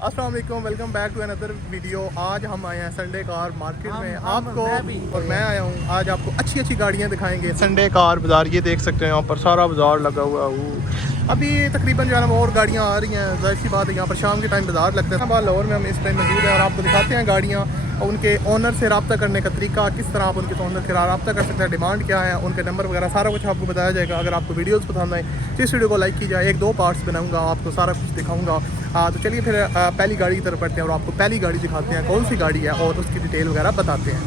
अस्सलाम वालेकुम, welcome back to another video. आज हम आए हैं संडे कार मार्केट में आपको और मैं आया हूँ आज आपको अच्छी अच्छी गाड़ियाँ दिखाएंगे। संडे कार बाज़ार ये देख सकते हैं, यहाँ पर सारा बाज़ार लगा हुआ है। अभी तकरीबन जो है ना और गाड़ियाँ आ रही हैं, ज़ाहिर सी बात है यहाँ पर शाम के टाइम बाज़ार लगता है। बाहर लाहौर में हम इस टाइम मौजूद हैं और आपको दिखाते हैं गाड़ियाँ और उनके ओनर से रब्ता करने का तरीका, किस तरह आप उनके ओनर से रब्ता कर सकते हैं, डिमांड क्या है, उनके नंबर वगैरह सारा कुछ आपको बताया जाएगा। अगर आपको वीडियोस पसंद आए तो इस वीडियो को लाइक कीजिए। एक दो पार्ट्स बनाऊंगा, आपको सारा कुछ दिखाऊंगा। तो चलिए फिर पहली गाड़ी की तरफ बढ़ते हैं और आपको पहली गाड़ी दिखाते हैं कौन सी गाड़ी है और उसकी डिटेल वगैरह बताते हैं।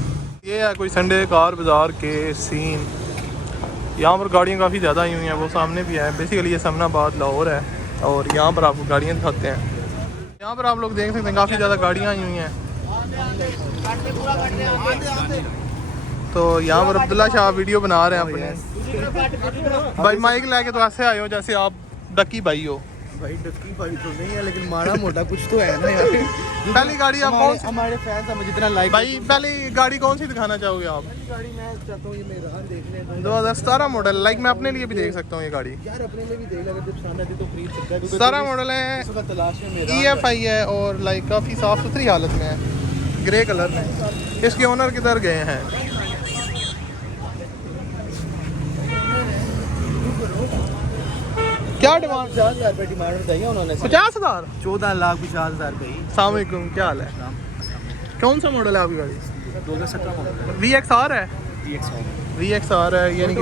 ये है कोई संडे कार बाज़ार के सीन। यहाँ पर गाड़ियाँ काफ़ी ज़्यादा आई हुई हैं, वो सामने भी है। बेसिकली ये समनाबाद लाहौर है और यहाँ पर आपको गाड़ियाँ दिखाते हैं। यहाँ पर आप लोग देख सकते हैं काफ़ी ज़्यादा गाड़ियाँ आई हुई हैं। तो यहाँ पर अब्दुल्ला शाह वीडियो बना रहे हैं अपने। भाई माइक लेके तो ऐसे आए हो जैसे आप डक्की भाई हो। भाई डक्की भाई तो नहीं है, लेकिन माड़ा मोटा कुछ तो है ना यार। पहली गाड़ी आप कौन सी, हमारे फैंस हमें जितना लाइक भाई पहली गाड़ी कौन सी दिखाना चाहोगे आप? पहली गाड़ी मैं चाहता हूँ ये मेरा देखने 2017 मॉडल, लाइक मैं अपने लिए भी देख सकता हूँ ये गाड़ी। यार, अपने लिए भी देख लगे जब पसंद आती तो खरीद सकता है। 17 मॉडल है, उसका तलाश में मेरा EFI है और लाइक काफ़ी साफ़ सुथरी हालत में है, ग्रे कलर में। इसके ओनर किधर गए हैं? क्या डिमांड? 50,000 रुपये डिमांड बताइए उन्होंने। 50,000? 14,50,000 रुपये। अस्सलाम वालेकुम, क्या हाल है? कौन सा मॉडल है आपकी गाड़ी? 2017 मॉडल VXR है। VXR है, यानी कि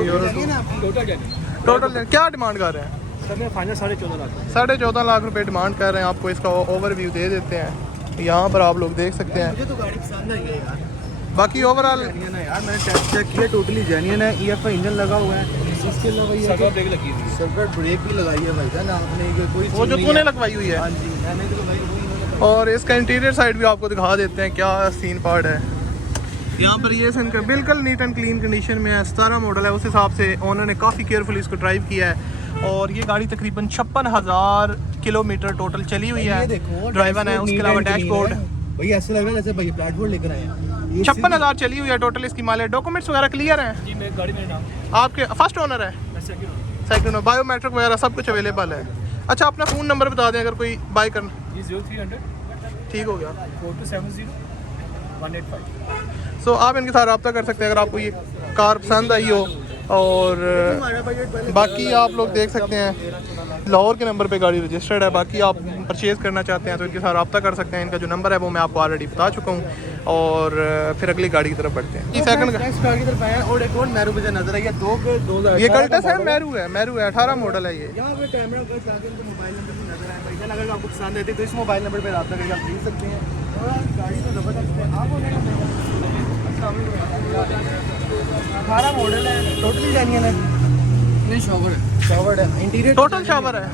टोटल क्या डिमांड कर रहे हैं? सर मैं फाइनल 14.5 लाख 14.5 लाख रुपए डिमांड कर रहे हैं। आपको इसका ओवरव्यू दे देते हैं, यहाँ पर आप लोग देख सकते हैं। मुझे तो गाड़ी पसंद आई है यार। बाकी ओवरऑल जेन्युइन है यार, मैंने टेस्ट चेक किया, टोटली जेन्युइन है। EFI इंजन लगा हुआ है, इसके अलावा ये सर्किट ब्रेक लगी हुई है। सर्किट ब्रेक भी लगाई है भाई जान आपने, कोई वो जो तूने लगवाई हुई है। हाँ जी, मैंने तो लगाई हुई है। और इसका इंटीरियर साइड भी आपको दिखा देते हैं क्या सीन पार्ट है। यहाँ पर ये सन बिल्कुल नीट एंड क्लीन कंडीशन में है। 17 मॉडल है, उस हिसाब से ओनर ने काफ़ी केयरफुली इसको ड्राइव किया है। और ये गाड़ी तकरीबन 56,000 किलोमीटर टोटल चली हुई है। ड्राइवर है, उसके अलावा डैशबोर्ड भाई ऐसे लग रहा है जैसे भाई प्लेटफॉर्म लेकर आए हैं। 56,000 चली हुई है टोटल इसकी माइलेज। डॉक्यूमेंट्स वगैरह क्लियर हैं? जी, मैं गाड़ी मेरे नाम। आपके फर्स्ट ओनर है? सेकंड, बायोमेट्रिक वगैरह सब कुछ अवेलेबल है। अच्छा, अपना फ़ोन नंबर बता दें अगर कोई बाय करना। जी 0300 ठीक हो गया 4270 185। सो आप इनके साथ रब्ता कर सकते हैं अगर आपको ये कार पसंद आई हो। और बाकी आप लोग देख सकते हैं लाहौर के नंबर पे गाड़ी रजिस्टर्ड है। बाकी आप परचेज़ करना चाहते हैं तो इनके साथ रब्ता कर सकते हैं। इनका जो नंबर है वो मैं आपको ऑलरेडी बता चुका हूँ। और फिर अगली गाड़ी की तरफ बढ़ते हैं। सेकंड गाड़ी की तरफ आए और एक और मैरू मुझे नजर आई है। 2000 ये कल्टस है, मैरू है 18 मॉडल है ये। यहाँ पे कैमरा का साथ इनको मोबाइल नंबर भी नजर आया भाई, अगर आपको पसंद आती तो इस मोबाइल नंबर पे रब्ता करके आप खरीद सकते हैं। और गाड़ी तो ज़बरदस्त है। आप 18 मॉडल है, टोटली जेन्युइन है। नहीं, शावर है, इंटीरियर टोटल शावर है,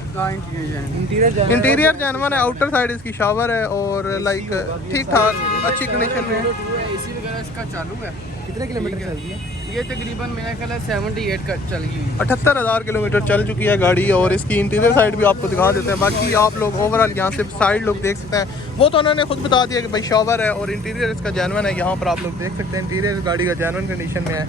इंटीरियर जेन्युइन है। आउटर साइड इसकी शावर है और लाइक ठीक ठाक अच्छी कंडीशन में है। एसी वगैरह इसका चालू है। कितने किलोमीटर चलती है ये तकरीबन मेरा ख्याल है 78 का चल गई है। 78,000 किलोमीटर चल चुकी है गाड़ी। और इसकी इंटीरियर साइड भी आपको दिखा देते हैं। बाकी आप लोग ओवरऑल यहाँ से साइड लोग देख सकते हैं। वो तो उन्होंने खुद बता दिया कि भाई शावर है और इंटीरियर इसका जेन्युइन है। यहाँ पर आप लोग देख सकते हैं इंटीरियर गाड़ी का जेन्युइन कंडीशन में है।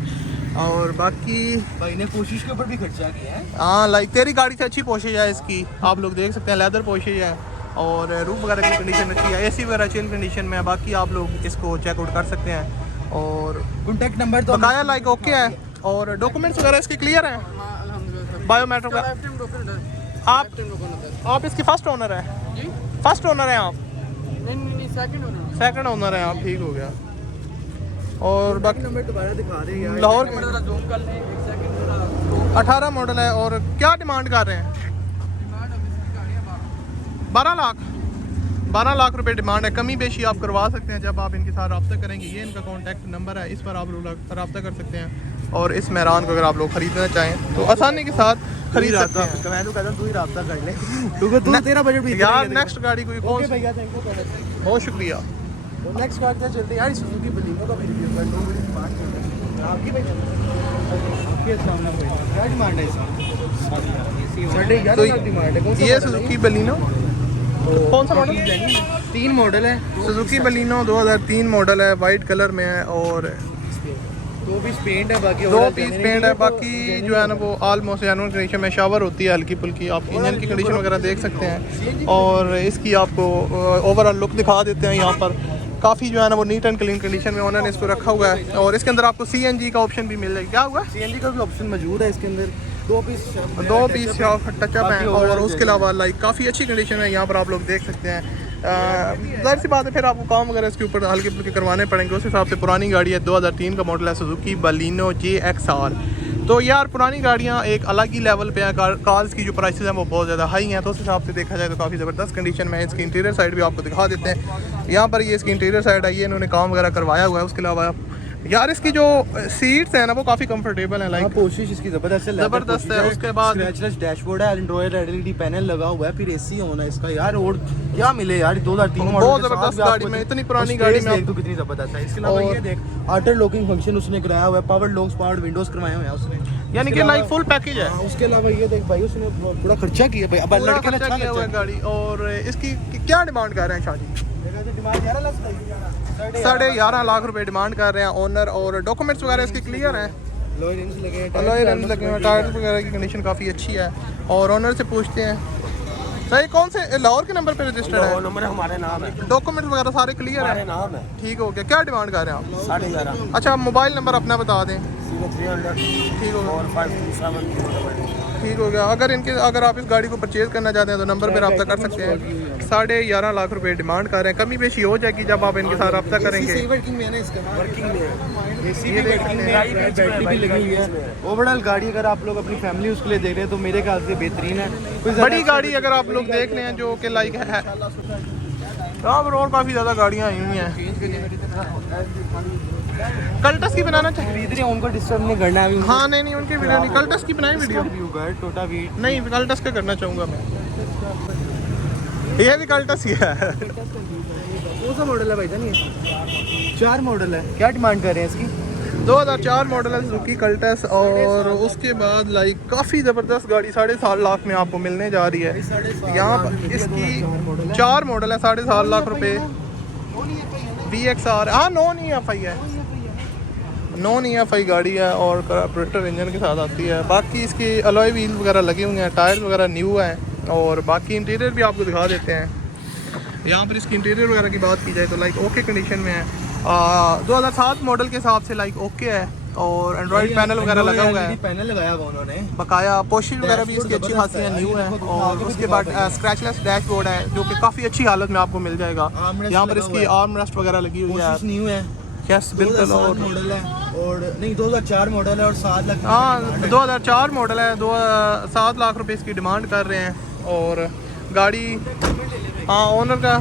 और बाकी भाई ने कोशिश के ऊपर भी खर्चा किया है। हाँ, लाइक तेरी गाड़ी से अच्छी पोशेज है इसकी, आप लोग देख सकते हैं। लेदर पोशेज है और रूफ वगैरह की कंडीशन अच्छी है। AC वगैरह चिल कंडीशन में है। बाकी आप लोग इसको चेकआउट कर सकते हैं। और कॉन्टैक्ट नंबर तो बकाया लाइक ओके है और डॉक्यूमेंट्स वगैरह इसके क्लियर हैं। हाँ अल्हम्दुलिल्लाह। बायोमेट्रिक आप इसकी फर्स्ट ओनर है? जी फर्स्ट ओनर है आप? नहीं सेकंड ओनर है आप, ठीक हो गया। और बाकी नंबर दोबारा दिखा रहे हैं लाहौर सेकंड जरा जूम कर लें, एक सेकंड। 18 मॉडल है। और क्या डिमांड कर रहे हैं? डिमांड अब इसकी गाड़ियां 12 लाख रुपए डिमांड है। कमी बेशी आप करवा सकते हैं जब आप इनके साथ रब्ता करेंगे। ये इनका कॉन्टैक्ट नंबर है, इस पर आप लोग रब्ता कर सकते हैं। और इस मेहरान को अगर आप लोग खरीदना चाहें तो आसानी के साथ खरीद सकते हैं। मैं तो कहता हूं तू ही राब्ता कर ले, क्योंकि तू तेरा बजट भी यार नेक्स्ट गाड़ी कोई कौन सी? भैया थैंक यू। बहुत शुक्रिया। नेक्स्ट गाड़ी से चलते हैं यार। सुजुकी बलिंगो का भी रिव्यू कर दो। मेरी डिमांड आपकी भाई, आपके सामने भाई क्या डिमांड है इसकी? 11.5 लाख डिमांड है। कौन सा ये सुजुकी बलिनो कौन सा मॉडल? 3 मॉडल है। सुजुकी बलिनो 2003 मॉडल है, वाइट कलर में है। और 2 पीस पेंट है, बाकी 2 पीस पेंट है, बाकी जो है ना वो ऑलमोस्ट जेन्युइन कंडीशन में। शावर होती है हल्की फुल्की, आप इंजन की कंडीशन वगैरह देख सकते हैं। और इसकी आपको ओवरऑल लुक दिखा देते हैं। यहाँ पर काफ़ी जो है ना वो नीट एंड क्लीन कंडीशन में उन्होंने इसको रखा हुआ है। और इसके अंदर आपको CNG का ऑप्शन भी मिल जाएगा। क्या हुआ? CNG का भी ऑप्शन मौजूद है इसके अंदर। 2 पीस टचअप हैं और उसके अलावा लाइक काफ़ी अच्छी कंडीशन है। यहाँ पर आप लोग देख सकते हैं। जाहिर सी बात है, फिर आपको काम वगैरह इसके ऊपर हल्के फुल्के करवाने पड़ेंगे। उस हिसाब से पुरानी गाड़ी है, 2003 का मॉडल है, सुजुकी बलिनो JXR। तो यार पुरानी गाड़ियाँ एक अलग ही लेवल पे हैं। कार्स की जो प्राइसेस हैं वो बहुत ज़्यादा हाई हैं। तो उस हिसाब से देखा जाए तो काफ़ी ज़बरदस्त कंडीशन में है। इसकी इंटीरियर साइड भी आपको दिखा देते हैं। यहाँ पर ये इसकी इंटीरियर साइड है, ये इन्होंने काम वगैरह करवाया हुआ है। उसके अलावा यार इसकी जो सीट्स हैं ना वो काफ़ी कंफर्टेबल हैं। लाइक कोशिश इसकी ज़बरदस्त है। उसके बाद स्क्रैचलेस डैशबोर्ड है, एंड्रॉइड LED पैनल लगा हुआ है, फिर AC ऑन है इसका। यार और क्या मिले यार 2003 मॉडल, बहुत ज़बरदस्त गाड़ी में, इतनी पुरानी गाड़ी में तो कितनी ज़बरदस्त है। इसके अलावा ये देख ऑटो लॉकिंग फंक्शन उसने कराया हुआ है, पावर लॉक्स, पावर विंडोज करवाए हुए हैं उसने, यानी कि लाइक फुल पैकेज है। उसके अलावा ये देख भाई उसने बड़ा खर्चा किया भाई। अब लड़के ने अच्छा किया हुआ है गाड़ी। और इसकी क्या डिमांड कर रहे हैं शादी? डिमांड 11.5 लाख रुपए डिमांड कर रहे हैं ओनर। और डॉक्यूमेंट्स वगैरह इसके क्लियर हैं, अलॉय रिम्स लगे हैं, टायर्स वगैरह की कंडीशन काफ़ी अच्छी है। और ओनर से पूछते हैं सही कौन से लाहौर के नंबर पे रजिस्टर्ड है? नंबर हमारे नाम है, डॉक्यूमेंट्स वगैरह सारे क्लियर हैं? नाम है। ठीक हो गया। क्या डिमांड कर रहे हैं आप? 11.5। अच्छा, मोबाइल नंबर अपना बता दें। 300 ठीक हो गया। 4527। ठीक हो गया। अगर आप इस गाड़ी को परचेज़ करना चाहते हैं तो नंबर पर रब्ता कर सकते हैं। 11.5 लाख रुपए डिमांड कर रहे हैं। कमी बेशी हो जाएगी जब आप इनके साथ रब्ता करेंगे। बैटरी भी लगी हुई है। ओवरऑल गाड़ी अगर आप लोग अपनी फैमिली उसके लिए देख रहे हैं तो मेरे ख्याल से बेहतरीन है। बड़ी गाड़ी अगर आप लोग देख रहे हैं जो कि लाइक है, यहाँ पर और काफ़ी ज़्यादा गाड़ियाँ आई हुई हैं। कल्टस की बनाना चाहिए, उनको डिस्टर्ब नहीं करना है। हाँ नहीं उनकी वीडियो नहीं, कल्टस की बनाई वीडियो टोटा भी नहीं, कल्टस का करना चाहूँगा मैं। ये भी कल्टस ही है। कौन सा मॉडल है भाईजान? ये 4 मॉडल है। क्या डिमांड कर रहे हैं इसकी? 2004 मॉडल है सुजुकी कल्टस। और उसके बाद लाइक काफ़ी ज़बरदस्त गाड़ी 7.5 लाख में आपको मिलने जा रही है। यहाँ पर इसकी 4 मॉडल है, 7.5 लाख रुपए। VXR, हाँ नॉन EFI है, नॉन EFI गाड़ी है और कार्बोरेटर इंजन के साथ आती है। बाकी इसकी अलॉय व्हील वगैरह लगे हुए हैं, टायर वगैरह न्यू हैं। और बाकी इंटीरियर भी आपको दिखा देते हैं। यहाँ पर इसकी इंटीरियर वगैरह की बात की जाए तो लाइक ओके कंडीशन में है। 2007 मॉडल के हिसाब से लाइक ओके है। और एंड्रॉइड पैनल वगैरह लगा हुआ है, पैनल लगाया हुआ उन्होंने बकाया। पोस्टर वगैरह भी इसकी अच्छी खासी है, न्यू है। और उसके बाद स्क्रैचलेस डैशबोर्ड है जो कि काफ़ी अच्छी हालत में आपको मिल जाएगा। यहाँ पर इसकी आर्म रेस्ट वगैरह लगी हुई है, न्यू है। यस बिल्कुल। और मॉडल है और नहीं 2004 मॉडल है और 7 लाख। हाँ 2004 मॉडल है, 7 लाख रुपए इसकी डिमांड कर रहे हैं। और गाड़ी हाँ ओनर का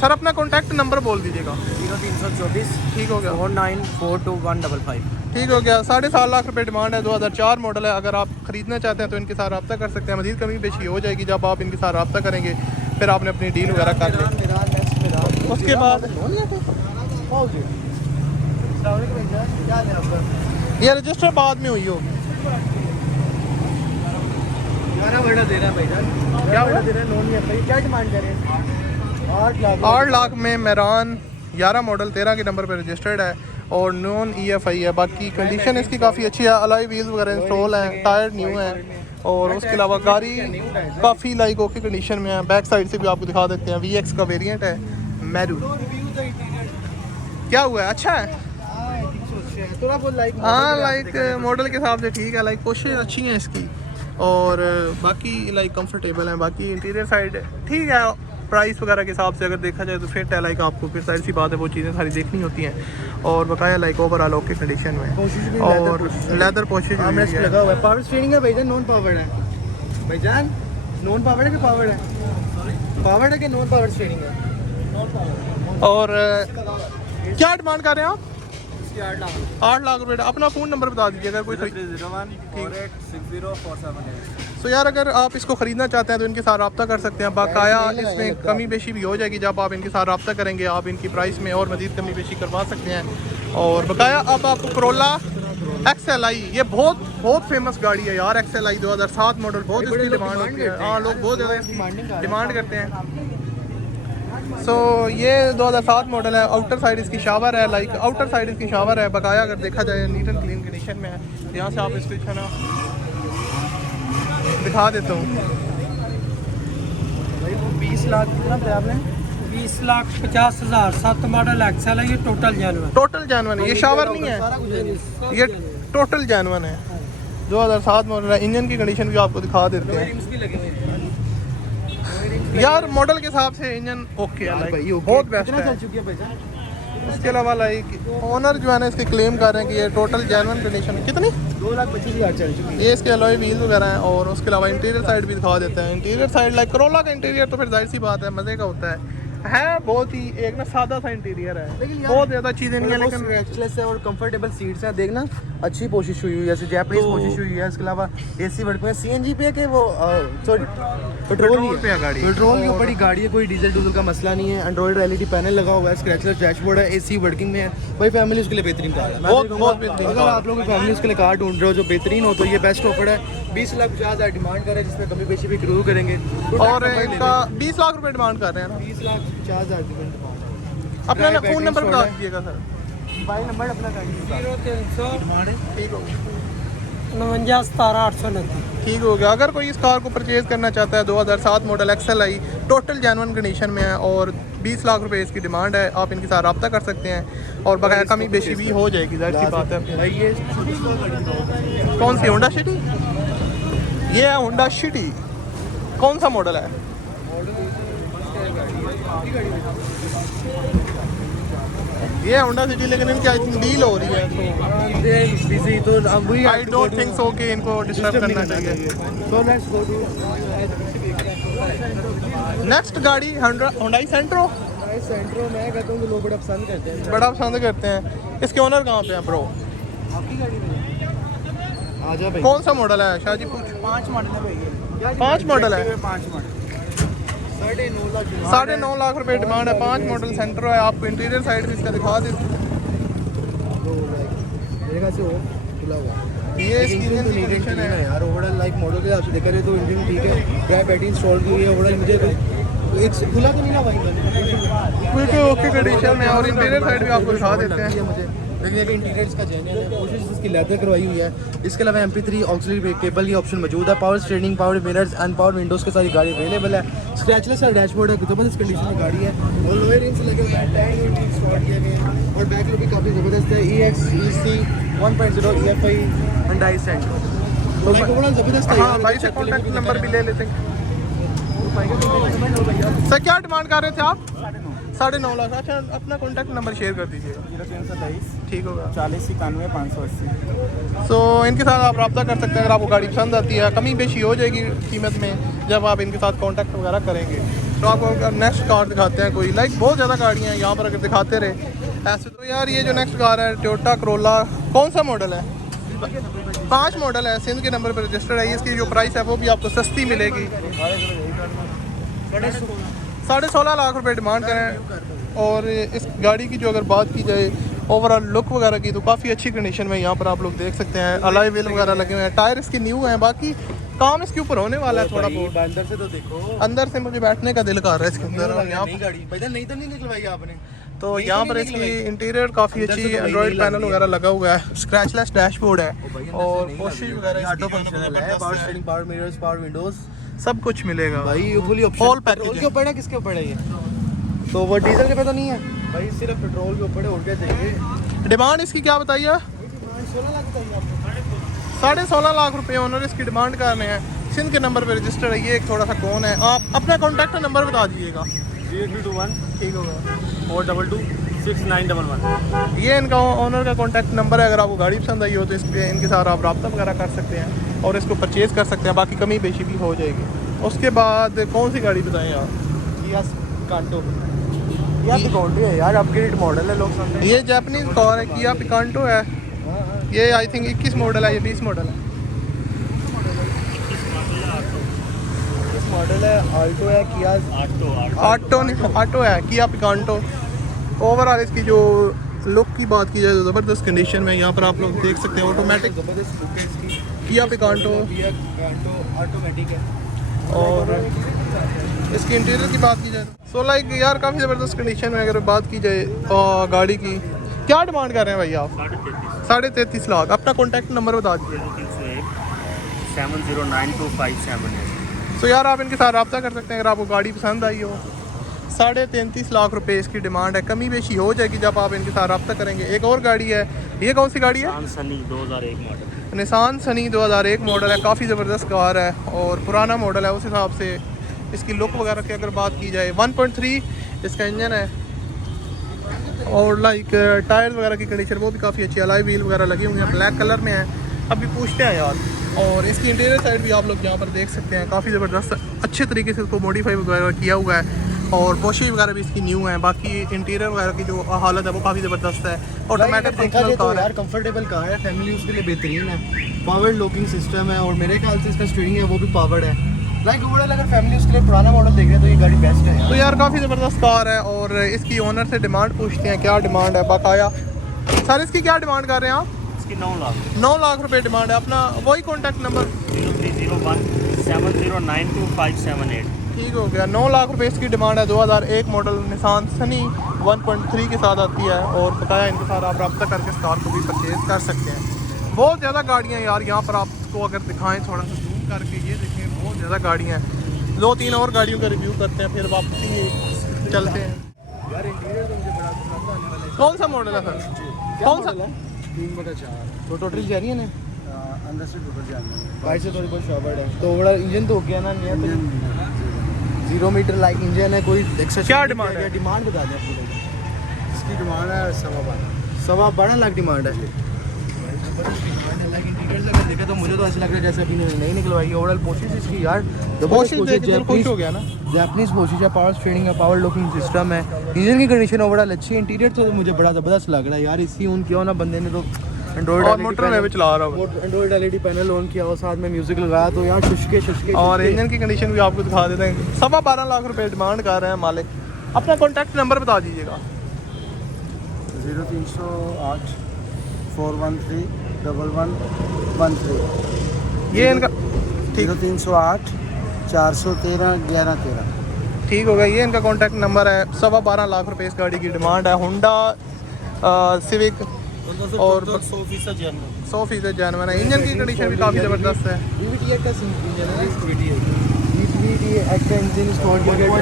सर अपना कॉन्टैक्ट नंबर बोल दीजिएगा। 0324 ठीक हो गया, 49422155। ठीक हो गया। 7.5 लाख रुपए डिमांड है, 2004 मॉडल है। अगर आप ख़रीदना चाहते हैं तो इनके साथ रब्ता कर सकते हैं। मज़ीद कमी बेशी हो जाएगी जब आप इनके साथ रब्ता करेंगे, फिर आपने अपनी डील वगैरह कर ली। उसके बाद ये रजिस्टर बाद में हुई होगी। दे रहा है भाईजान, क्या दे रहा है? लोन में क्या डिमांड कर रहे हैं? 8 लाख में मेरान 11 मॉडल 13 के नंबर पर रजिस्टर्ड है और नॉन EFI है। बाकी कंडीशन इसकी काफ़ी अच्छी है, अलॉय व्हील्स वगैरह इंस्टॉल हैं, टायर न्यू हैं। और उसके अलावा गाड़ी काफ़ी लाइक ओके कंडीशन में है। बैक साइड से भी आपको दिखा देते हैं। VX का वेरिएंट है, मैरून। क्या हुआ है? अच्छा है, थोड़ा बहुत लाइक हाँ लाइक मॉडल के हिसाब से ठीक है। लाइक कोशिश अच्छी हैं इसकी और बाकी लाइक कंफर्टेबल हैं। बाकी इंटीरियर साइड ठीक है, प्राइस वगैरह के हिसाब से अगर देखा जाए तो फिट है। लाइक आपको फिर सारी सी बात है, वो चीज़ें सारी देखनी होती हैं। और बकाया लाइक ओवरऑल ओके कंडीशन में और लेदर पोशिश लगा हुआ है। पावर स्टीयरिंग है भाईजान, नॉन पावर्ड है भाईजान? नॉन पावर्ड है कि पावर्ड है? पावर्ड है कि नॉन पावर्ड स्टीयरिंग है? और क्या डिमांड कर रहे हैं आप? 8 लाख रुपये। अपना फ़ोन नंबर बता दीजिए अगर कोई तो यार अगर आप इसको ख़रीदना चाहते हैं तो इनके साथ रब्ता कर सकते हैं। बाकाया इसमें कमी बेशी भी हो जाएगी जब आप इनके साथ रब्ता करेंगे। आप इनकी प्राइस में और मज़ीद कमी बेशी करवा सकते हैं। और बकाया अब आपको Corolla XLI, ये बहुत फेमस गाड़ी है यार। XLI 2007 मॉडल, बहुत इसकी डिमांड होती है। हाँ लोग बहुत ज़्यादा इसकी डिमांड करते हैं। सो ये 2007 मॉडल है। आउटर साइड इसकी शावर है, लाइक आउटर साइड इसकी शावर है बकाया, अगर देखा जाए नीट एंड क्लीन कंडीशन में है। यहाँ से आप इसको है ना दिखा देता हूँ। भाई वो 20 लाख कितना बताया आपने? 20,50,000 7 मॉडल एक्सेल है ये, टोटल जानवर। टोटल जानवन है, ये शावर नहीं है, सारा कुछ है। ये टोटल जानवन है। 2007 मॉडल है। इंजन की कंडीशन भी आपको दिखा देते हैं रिम्स भी लगे हुए हैं यार। मॉडल के हिसाब से इंजन ओके है, भाई, लाइक ओके। बहुत बेस्ट कितना है। चल चुकी है पैसा? उसके अलावा लाइक ओनर जो है ना इसके क्लेम कर रहे हैं कि ये टोटल जेन्युइन कंडीशन है। कितनी? 2,25,000 चल चुकी है। ये इसके अलॉय व्हील्स वगैरह हैं। और उसके अलावा इंटीरियर साइड भी दिखा देते हैं। इंटीरियर साइड लाइक करोला का इंटीरियर तो फिर जाहिर सी बात है मज़े का होता है बहुत ही एक ना सादा सा इंटीरियर है, लेकिन यार बहुत ज़्यादा चीज़ें नहीं है, लेकिन स्क्रैचलेस है और कंफर्टेबल सीट्स हैं। देखना अच्छी कोशिश हुई हुई है, जैसे जैपनीज तो- कोशिश हुई है। इसके अलावा एसी वर्क में सीएनजी पे है कि वो सॉरी पेट्रोल पे है गाड़ी। पेट्रोल के ऊपर ही गाड़ी है, कोई डीजल डूजल का मसला नहीं है। एंड्रॉइड एलईडी पैनल लगा हुआ है, स्क्रैचलेस डैशबोर्ड है, एसी वर्किंग में है। भाई फैमिली उसके लिए बेहतरीन कार है। मैं बहुत- तो कहूँगा, बहुत बेहतरीन अगर कार आप लोग फैमिली उसके लिए कार ढूंढ रहे हो जो बेहतरीन हो, तो ये बेस्ट ऑफर है। 20,50,000 डिमांड कर रहे हैं, जिसमें कमी पेशी भी जरूर करेंगे। और इनका 20 लाख रुपए डिमांड कर रहे हैं ना। 20,50,000 डिमांड। अपना ड्राइव फ़ोन नंबर बैटरी बता इंस्टॉल दीजिएगा सर। मोबाइल नंबर अपना कर दीजिए। 0300 ठीक हो 49 17 829। ठीक हो गया। अगर कोई इस कार को परचेज़ करना चाहता है, 2007 मॉडल एक्सेल आई, टोटल जेन्युइन कंडीशन में है और 20 लाख रुपए इसकी डिमांड है, आप इनके साथ रब्ता कर सकते हैं और बकाया कमी बेशी भी हो जाएगी, जाहिर सी बात है। भाई ये कौन सी होंडा सिटी? ये है होंडा सिटी। कौन सा मॉडल है? ये होंडा सिटी, लेकिन इनकी आई थिंक डील हो रही है, बिजी तो अब वही आई डोंट थिंक सो कि इनको डिस्टर्ब करना चाहिए। So let's go to next गाड़ी होंडाई सेंट्रो, सेंट्रो में कहता हूँ कि लोग बड़ा पसंद करते हैं। बड़ा पसंद करते हैं। इसके ओनर कहाँ पे हैं ब्रो? आपकी गाड़ी में आजा भाई। कौन सा मॉडल है शाहजी? पूछ। 5 मॉडल है भाई। 5 मॉडल है। 5 मॉडल 9.5 लाख। 9.5 लाख रुपए डिमांड है। 5 मॉडल सेंट्रो है। आपको इंटीरियर साइड भी इसका दिखा देते हैं। मेरे ख्याल से वो खुला हुआ है। ये इसकी इंजन की कंडीशन है यार ओवरऑल लाइक मॉडल के हिसाब से देखा जाए तो इंजन ठीक है। ड्राइव बैटरी इंस्टॉल की हुई है। ओवरऑल मुझे तो एक खुला तो नहीं ना भाई, बिल्कुल ओके कंडीशन में। और इंटीरियर साइड भी आपको दिखा देते हैं। मुझे लेकिन अभी इंटीरियर इसका जेन्युइन है। कोशिश इसकी लेदर करवाई हुई है। इसके अलावा MP3 ऑक्सिलरी केबल की ऑप्शन मौजूद है। Power steering, power mirrors and power Windows के साथ गाड़ी अवेलेबल है। स्क्रैचलेस और डैशबोर्ड है, जबरदस्त कंडीशन में गाड़ी है और लोअर रिम्स लगे हुए हैं। टायर यूनिट इंस्टॉल किया गया है और बैक लुक भी काफ़ी ज़बरदस्त है। EXEC 1.0 EFI Hyundai Sentro तो ओवरऑल ज़बरदस्त है। हाँ भाई से कॉन्टैक्ट नंबर भी ले लेते हैं। सर क्या डिमांड कर रहे थे आप? 9.5 लाख। अच्छा अपना कॉन्टैक्ट नंबर शेयर कर दीजिएगा। 0323 ठीक होगा। 40 91 580। सो इनके साथ आप रब्ता कर सकते हैं अगर आपको गाड़ी पसंद आती है। कमी बेशी हो जाएगी कीमत में जब आप इनके साथ कांटेक्ट वगैरह करेंगे। तो आपको नेक्स्ट कार दिखाते हैं कोई, लाइक बहुत ज़्यादा गाड़ियाँ हैं यहाँ पर, अगर दिखाते रहे ऐसे तो यार। ये जो नेक्स्ट कार है टोयोटा करोला, कौन सा मॉडल है? 5 मॉडल है, सिंध के नंबर पर रजिस्टर्ड है। इसकी जो प्राइस है वो भी आपको सस्ती मिलेगी। 16.5 लाख रुपए डिमांड करें। और इस गाड़ी की जो अगर बात की जाए ओवरऑल लुक वगैरह की, तो काफ़ी अच्छी कंडीशन में यहाँ पर आप लोग देख सकते हैं। अलॉय व्हील वगैरह लगे हुए हैं, टायर इसके न्यू हैं। बाकी काम इसके ऊपर होने वाला है थोड़ा बहुत। अंदर से तो देखो, अंदर से मुझे बैठने का दिल कर रहा है इसके अंदर। और यहाँ नई गाड़ी भाई नहीं तो नहीं निकलवाई आपने। तो यहाँ पर इसकी इंटीरियर काफ़ी अच्छी एंड्रॉइड पैनल वगैरह लगा हुआ है। स्क्रैचलेस डैशबोर्ड है और पोशी वगैरह ऑटो फंक्शनल है। Power steering, power mirrors, power Windows सब कुछ मिलेगा भाई। ये fully option All package petrol है। के ऊपर है, किसके ऊपर है ये? तो वो डीजल के पे तो नहीं है भाई, सिर्फ पेट्रोल के ऊपर है। और क्या चाहिए? डिमांड इसकी क्या बताइए? 16 लाख चाहिए आपको। 16.5 लाख रुपए ओनर इसकी डिमांड कर रहे हैं। सिंध के नंबर पर रजिस्टर्ड है। ये एक थोड़ा सा कौन है, आप अपना कॉन्टैक्ट नंबर बता दीजिएगा। 0321 ठीक होगा। 422 6911। ये इनका ओनर का कॉन्टैक्ट नंबर है। अगर आपको गाड़ी पसंद आई हो तो इस पे इनके साथ आप रब्ता वगैरह कर सकते हैं और इसको परचेज़ कर सकते हैं। बाकी कमी बेशी भी हो जाएगी। उसके बाद कौन सी गाड़ी बताएं आप? Kia Picanto. किया पिकांटो है यार, अपग्रेड मॉडल है। लोग समझते हैं ये जापानीज कार है, किया पिकांटो है। ये आई थिंक 21 मॉडल है, ये 20 मॉडल है। मॉडल है। आल्टो है, किया ऑटो है, किया पिकांटो। ओवरऑल इसकी जो लुक की बात की जाए तो ज़बरदस्त कंडीशन में यहाँ पर आप लोग देख सकते हैं। ऑटोमेटिक जबरदस्त लुक है इसकी। Kia Picanto Kia Picanto automatic है। और इसकी इंटीरियर की बात की जाए सो लाइक यार काफ़ी ज़बरदस्त कंडीशन में अगर बात की जाए गाड़ी की, क्या डिमांड कर रहे हैं भाई आप? 33.5 लाख। अपना कॉन्टैक्ट नंबर बता दीजिए। 709257 सो यार आप इनके साथ रब्ता कर सकते हैं अगर आपको गाड़ी पसंद आई हो। 33.5 लाख रुपए इसकी डिमांड है, कमी बेशी हो जाएगी जब आप इनके साथ रब्ता करेंगे। एक और गाड़ी है, ये कौन सी गाड़ी है? Sunny 2001 model. Nissan Sunny 2001 model है, काफ़ी ज़बरदस्त कार है और पुराना मॉडल है। उस हिसाब से इसकी लुक वगैरह की अगर बात की जाए 1.3 इसका इंजन है और लाइक टायर वगैरह की कंडीशन वो भी काफ़ी अच्छी है। अलॉय व्हील वगैरह लगी हुई हैं, ब्लैक कलर में है। अभी पूछते हैं यार। और इसकी इंटीरियर साइड भी आप लोग यहाँ पर देख सकते हैं, काफ़ी ज़बरदस्त अच्छे तरीके से इसको मॉडिफाई वगैरह किया हुआ है और पोशी वगैरह भी इसकी न्यू है। बाकी इंटीरियर वगैरह की जो हालत है वो काफ़ी ज़बरदस्त है। ऑटोमेटिक देखा जाए तो यार कंफर्टेबल कार है, फैमिली यूज़ के लिए बेहतरीन है। पावर लॉकिंग सिस्टम है और मेरे ख्याल से इसका स्टीयरिंग है वो भी पावर्ड है। लाइक ओवरऑल अगर फैमिली यूज़ के लिए पुराना मॉडल देख रहे हैं तो ये गाड़ी बेस्ट है। तो यार काफ़ी ज़बरदस्त कार है और इसकी ओनर से डिमांड पूछते हैं क्या डिमांड है बकाया। सर इसकी क्या डिमांड कर रहे हैं आप? इसकी 9 लाख। 9 लाख रुपए डिमांड है। अपना वही कॉन्टैक्ट नंबर 0301709258। ठीक हो गया। 9 लाख रुपए इसकी डिमांड है। 2001 मॉडल निसान सनी 1.3 के साथ आती है और बकाया इनके साथ आप रब्ता करके इस कार को भी परचेज़ कर सकते हैं। बहुत ज़्यादा गाड़ियाँ यार यहाँ पर आपको अगर दिखाएं थोड़ा सा जूम करके, ये देखें बहुत ज़्यादा गाड़ियाँ हैं। 2-3 और गाड़ियों का रिव्यू करते हैं फिर वापस चलते हैं। यार इंटीरियर तो मुझे बड़ा पसंद आने वाला है। कौन सा मॉडल है सर? कौन सा? 3/4 तो टोटल जेन्युइन है, अंदर से टोटल जाना बाहर से थोड़ी बहुत शॉवर्ड है। तो ओवरऑल इंजन तो हो गया ना, नहीं है 0 मीटर लाइक इंजन है। कोई एक्स्ट्रा क्या डिमांड है? डिमांड बता दें आपको। इसकी डिमांड है 12.5 लाख डिमांड है। लाइक इंटीरियर से अगर देखा तो मुझे तो ऐसा लग रहा है जैसे अभी नहीं निकलवाई। ओवरऑल कोशिश इसकी यार कोशिश देख के दिल खुश हो गया ना। जापानीज कोशिश है, पावर स्टीयरिंग है, पावर लॉकिंग सिस्टम है, इंजन की कंडीशन ओवरऑल अच्छी है। इंटीरियर तो मुझे बड़ा ज़बरदस्त लग रहा है यार। इसी ऑन किया हो ना बंदे ने तो एंड्रॉइड और मोटर में भी चला रहा हूँ एंड्रॉइड LED पैनल ऑन किया और साथ में म्यूजिक लगाया तो यार शुष्के और इंजन की कंडीशन भी आपको दिखा देते हैं। 12.5 लाख रुपए डिमांड कर रहे हैं मालिक। अपना कॉन्टैक्ट नंबर बता दीजिएगा। 0308 413 1113। ये इनका ठीक 0308 413 1113। ठीक हो गया। ये इनका कॉन्टैक्ट नंबर है। 12.5 लाख रुपए इस गाड़ी की डिमांड है। होंडा सिविक और 100% जनरल। 100% जेन्युइन है। इंजन की कंडीशन भी काफ़ी ज़बरदस्त है। VVT का इंजन है। VVT का इंजन स्टोर किया गया है।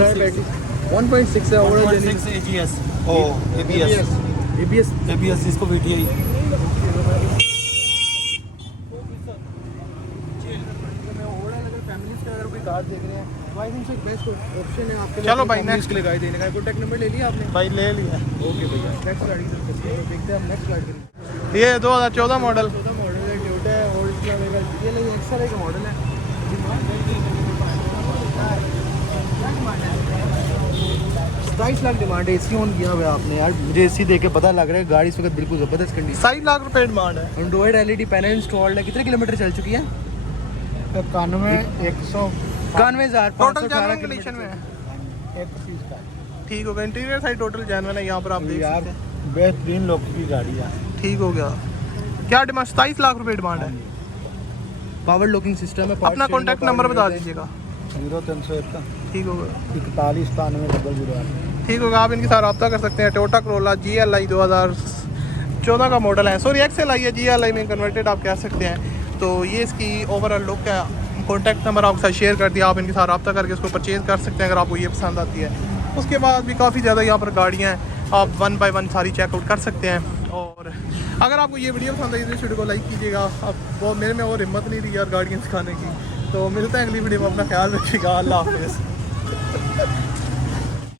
1.6 है ओवरऑल जेन्युइन। AGS ABS इसको VTI। कार देख रहे हैं तो आई थिंक बेस्ट ऑप्शन है आपके लिए। चलो भाई, नेक्स्ट के लिए गाड़ी देने का कॉन्टैक्ट नंबर ले लिया आपने? भाई ले लिया। ओके भैया, नेक्स्ट गाड़ी देखते हैं हम। नेक्स्ट गाड़ी ये 2014 मॉडल 14 मॉडल है, टोयोटा है और इसमें अवेलेबल ये नहीं एक्सर का मॉडल है। 27 लाख डिमांड है। एसी ऑन किया हुआ है आपने यार, मुझे एसी देख के पता लग रहा है गाड़ी इस वक्त बिल्कुल ज़बरदस्त कंडीशन। 27 लाख रुपए डिमांड है। एंड्रॉइड LED पैनल इंस्टॉल्ड है। कितने किलोमीटर चल चुकी है? 91,000 टोटल जेन्युइन कंडीशन में है। ठीक हो गया। इंटीरियर साइड टोटल जेन्युइन है। यहाँ पर आप देख सकते हैं। बेहतरीन लोग की गाड़ी है। ठीक हो गया। क्या डिमांड? 27 लाख रुपए डिमांड है। पावर लॉकिंग सिस्टम है। अपना कॉन्टैक्ट नंबर बता दीजिएगा। 0301 ठीक होगा। 41 ठीक होगा। आप इनके साथ रब्ता कर सकते हैं। टोयोटा करोला GLI 2014 का मॉडल है। सॉरी XLI है, GLI में कन्वर्टेड आप कह सकते हैं। तो ये इसकी ओवरऑल लुक है। कॉन्टैक्ट नंबर आपके साथ शेयर कर दिया। आप इनके साथ रब्ता करके इसको परचेज़ कर सकते हैं अगर आपको ये पसंद आती है। उसके बाद भी काफ़ी ज़्यादा यहाँ पर गाड़ियाँ हैं, आप 1 बाय 1 सारी चेकआउट कर सकते हैं। और अगर आपको ये वीडियो पसंद आई तो इस वीडियो को लाइक कीजिएगा। अब वो मेरे में और हिम्मत नहीं रही यार गाड़ियाँ सिखाने की। तो मिलते हैं अगली वीडियो में। अपना ख्याल रखिएगा। अल्लाह हाफ़िज़।